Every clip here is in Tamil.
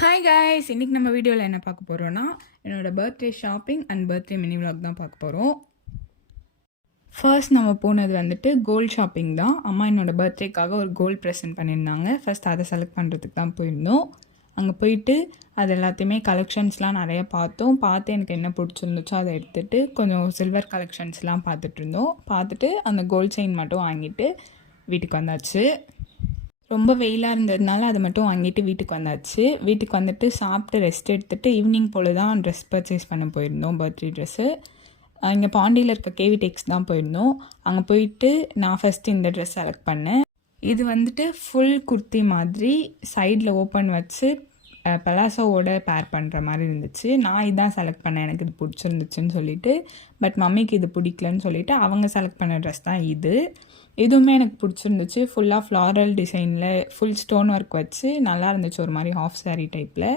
ஹாய் காய்ஸ், இன்றைக்கி நம்ம வீடியோவில் என்ன பார்க்க போகிறோன்னா என்னோடய birthday shopping and birthday mini vlog தான் பார்க்க போகிறோம். ஃபர்ஸ்ட் நம்ம போனது வந்துட்டு கோல்ட் ஷாப்பிங் தான். அம்மா என்னோடய பர்த்டேக்காக ஒரு கோல்ட் ப்ரெசென்ட் பண்ணியிருந்தாங்க. ஃபர்ஸ்ட் அதை செலக்ட் பண்ணுறதுக்கு தான் போயிருந்தோம். அங்கே போயிட்டு அது எல்லாத்தையுமே கலெக்ஷன்ஸ்லாம் நிறையா பார்த்து எனக்கு என்ன பிடிச்சிருந்துச்சோ அதை எடுத்துகிட்டு கொஞ்சம் சில்வர் கலெக்ஷன்ஸ்லாம் பார்த்துட்டு இருந்தோம். பார்த்துட்டு அந்த கோல்ட் செயின் மட்டும் வாங்கிட்டு வீட்டுக்கு வந்தாச்சு. ரொம்ப வெயிலாக இருந்ததுனால அதை மட்டும் வாங்கிட்டு வீட்டுக்கு வந்தாச்சு. வீட்டுக்கு வந்துட்டு சாப்பிட்டு ரெஸ்ட் எடுத்துகிட்டு ஈவினிங் போல் தான் ட்ரெஸ் பர்ச்சேஸ் பண்ண போயிருந்தோம். பர்த்டே ட்ரெஸ்ஸு இங்கே பாண்டியில் இருக்க கேவி டெக்ஸ் தான் போயிருந்தோம். அங்கே போயிட்டு நான் ஃபஸ்ட்டு இந்த ட்ரெஸ் செலக்ட் பண்ணேன். இது வந்துட்டு ஃபுல் குர்த்தி மாதிரி சைடில் ஓப்பன் வச்சு பலாசோவோட பேர் பண்ணுற மாதிரி இருந்துச்சு. நான் இதான் செலக்ட் பண்ணேன், எனக்கு இது பிடிச்சிருந்துச்சுன்னு சொல்லிட்டு. பட் மம்மிக்கு இது பிடிக்கலன்னு சொல்லிவிட்டு அவங்க செலக்ட் பண்ண ட்ரெஸ் தான் இது. இதுவுமே எனக்கு பிடிச்சிருந்துச்சு. ஃபுல்லாக ஃப்ளாரல் டிசைனில் ஃபுல் ஸ்டோன் ஒர்க் வச்சு நல்லா இருந்துச்சு, ஒரு மாதிரி ஹாஃப் சாரீ டைப்பில்.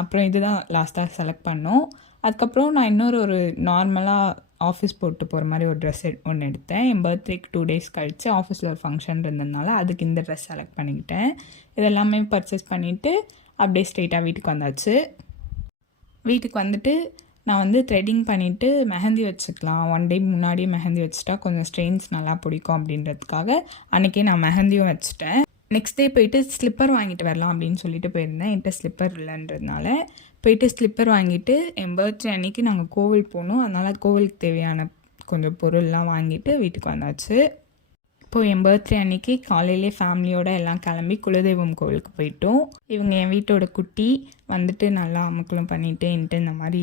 அப்புறம் இதுதான் லாஸ்ட்டாக செலக்ட் பண்ணோம். அதுக்கப்புறம் நான் இன்னொரு நார்மலாக ஆஃபீஸ் போட்டு போகிற மாதிரி ஒரு ட்ரெஸ் ஒன்று எடுத்தேன். என் பர்த்டேக்கு 2 days கழித்து ஆஃபீஸில் ஒரு ஃபங்க்ஷன் இருந்ததுனால அதுக்கு இந்த ட்ரெஸ் செலக்ட் பண்ணிக்கிட்டேன். இதெல்லாமே பர்ச்சேஸ் பண்ணிவிட்டு அப்படியே ஸ்ட்ரெயிட்டாக வீட்டுக்கு வந்தாச்சு. வீட்டுக்கு வந்துட்டு நான் வந்து த்ரெட்டிங் பண்ணிவிட்டு மெஹந்தி வச்சுக்கலாம், 1 day முன்னாடியே மெஹந்தி வச்சுட்டா கொஞ்சம் ஸ்ட்ரெயின்ஸ் நல்லா பிடிக்கும் அப்படின்றதுக்காக அன்றைக்கே நான் மெஹந்தியும் வச்சுட்டேன். நெக்ஸ்ட் டே போயிட்டு ஸ்லிப்பர் வாங்கிட்டு வரலாம் அப்படின்னு சொல்லிட்டு போயிருந்தேன். என்கிட்ட ஸ்லிப்பர் இல்லைன்றதுனால போயிட்டு ஸ்லிப்பர் வாங்கிட்டு என் பர்த்டே அன்றைக்கி நாங்கள் கோவில் போகணும். அதனால் கோவிலுக்கு தேவையான கொஞ்சம் பொருள்லாம் வாங்கிட்டு வீட்டுக்கு வந்தாச்சு. இப்போது என் பர்த்டே அன்றைக்கி காலையிலே ஃபேமிலியோடு எல்லாம் கிளம்பி குலதெய்வம் கோவிலுக்கு போயிட்டோம். இவங்க என் வீட்டோட குட்டி வந்துட்டு நல்லா அமக்கலம் பண்ணிவிட்டு இந்த மாதிரி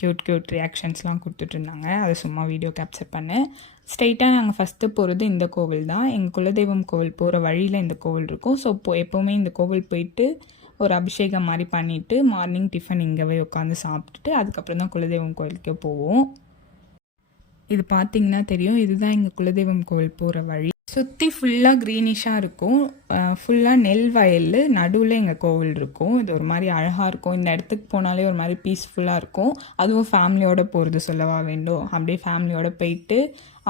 க்யூட் ரியாக்ஷன்ஸ்லாம் கொடுத்துட்ருந்தாங்க. அதை சும்மா வீடியோ கேப்சர் பண்ணேன். ஸ்ட்ரெயிட்டாக நாங்கள் ஃபஸ்ட்டு போகிறது இந்த கோவில் தான். எங்கள் குலதெய்வம் கோவில் போகிற வழியில் இந்த கோவில் இருக்கும். ஸோ எப்போவுமே இந்த கோவில் போயிட்டு ஒரு அபிஷேகம் மாதிரி பண்ணிவிட்டு மார்னிங் டிஃபன் இங்கேவே உட்காந்து சாப்பிட்டுட்டு அதுக்கப்புறம் தான் குலதெய்வம் கோவிலுக்கே போவோம். இது பார்த்திங்கன்னா தெரியும், இதுதான் எங்கள் குலதெய்வம் கோவில் போகிற வழி. சுற்றி ஃபுல்லாக க்ரீனிஷாக இருக்கும். ஃபுல்லாக நெல் வயல், நடுவில் எங்கள் கோவில் இருக்கும். இது ஒரு மாதிரி அழகாக இருக்கும். இந்த இடத்துக்கு போனாலே ஒரு மாதிரி பீஸ்ஃபுல்லாக இருக்கும். அதுவும் ஃபேமிலியோடு போகிறது சொல்லவா வேண்டும். அப்படியே ஃபேமிலியோடு போயிட்டு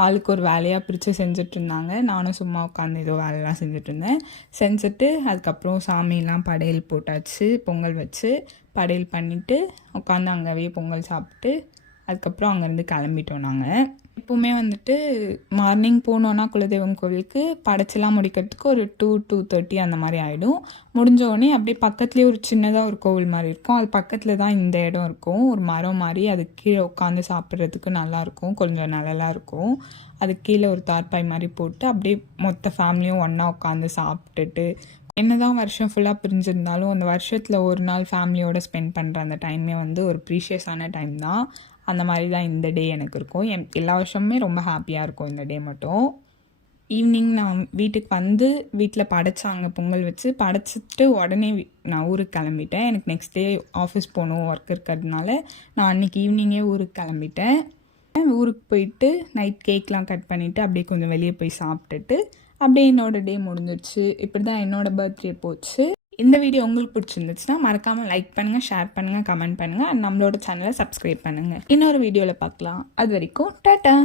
ஆளுக்கு ஒரு வேலையாக பிரித்து செஞ்சுட்டு இருந்தாங்க. நானும் சும்மா உட்காந்து ஏதோ வேலைலாம் செஞ்சுட்டு இருந்தேன். செஞ்சுட்டு அதுக்கப்புறம் சாமியெல்லாம் படையல் போட்டாச்சு. பொங்கல் வச்சு படையல் பண்ணிவிட்டு உட்காந்து அங்கேயே பொங்கல் சாப்பிட்டு அதுக்கப்புறம் அங்கேருந்து கிளம்பிட்டோம். நாங்கள் எப்போவுமே வந்துட்டு மார்னிங் போனோன்னா குலதெய்வம் கோவிலுக்கு படைச்செல்லாம் முடிக்கிறதுக்கு ஒரு 2-2:30 அந்த மாதிரி ஆகிடும். முடிஞ்சோடனே அப்படியே பக்கத்துலேயே ஒரு சின்னதாக ஒரு கோவில் மாதிரி இருக்கும். அது பக்கத்தில் தான் இந்த இடம் இருக்கும். ஒரு மரம் மாதிரி, அது கீழே உட்காந்து சாப்பிட்றதுக்கு நல்லாயிருக்கும், கொஞ்சம் நிழலாக இருக்கும். அது கீழே ஒரு தார்பாய் மாதிரி போட்டு அப்படியே மொத்த ஃபேமிலியும் ஒன்றா உட்காந்து சாப்பிட்டுட்டு என்னதான் வருஷம் ஃபுல்லாக பிரிஞ்சிருந்தாலும் அந்த வருஷத்தில் ஒரு நாள் ஃபேமிலியோடு ஸ்பெண்ட் பண்ணுற அந்த டைமே வந்து ஒரு ப்ரீஷியஸான டைம் தான். அந்த மாதிரி தான் இந்த டே எனக்கு இருக்கும். எல்லா வருஷமுமே ரொம்ப ஹாப்பியாக இருக்கும் இந்த டே மட்டும். ஈவினிங் நான் வீட்டுக்கு வந்து வீட்டில் படைச்சாங்க, பொங்கல் வச்சு படைச்சிட்டு உடனே நான் ஊருக்கு கிளம்பிட்டேன். எனக்கு நெக்ஸ்ட் டே ஆஃபீஸ் போகணும், ஒர்க் இருக்கிறதுனால நான் அன்றைக்கி ஈவினிங்கே ஊருக்கு கிளம்பிட்டேன். ஊருக்கு போயிட்டு நைட் கேக்லாம் கட் பண்ணிவிட்டு அப்படியே கொஞ்சம் வெளியே போய் சாப்பிட்டுட்டு அப்படியே என்னோடய டே முடிஞ்சிடுச்சு. இப்படி தான் என்னோடய பர்த்டே போச்சு. இந்த வீடியோ உங்களுக்கு பிடிச்சிருந்துச்சுன்னா மறக்காமல் லைக் பண்ணுங்கள், ஷேர் பண்ணுங்கள், கமெண்ட் பண்ணுங்கள். அண்ட் நம்மளோட சேனலை சப்ஸ்கிரைப் பண்ணுங்கள். இன்னொரு வீடியோவில் பார்க்கலாம். அது வரைக்கும் டாட்டா.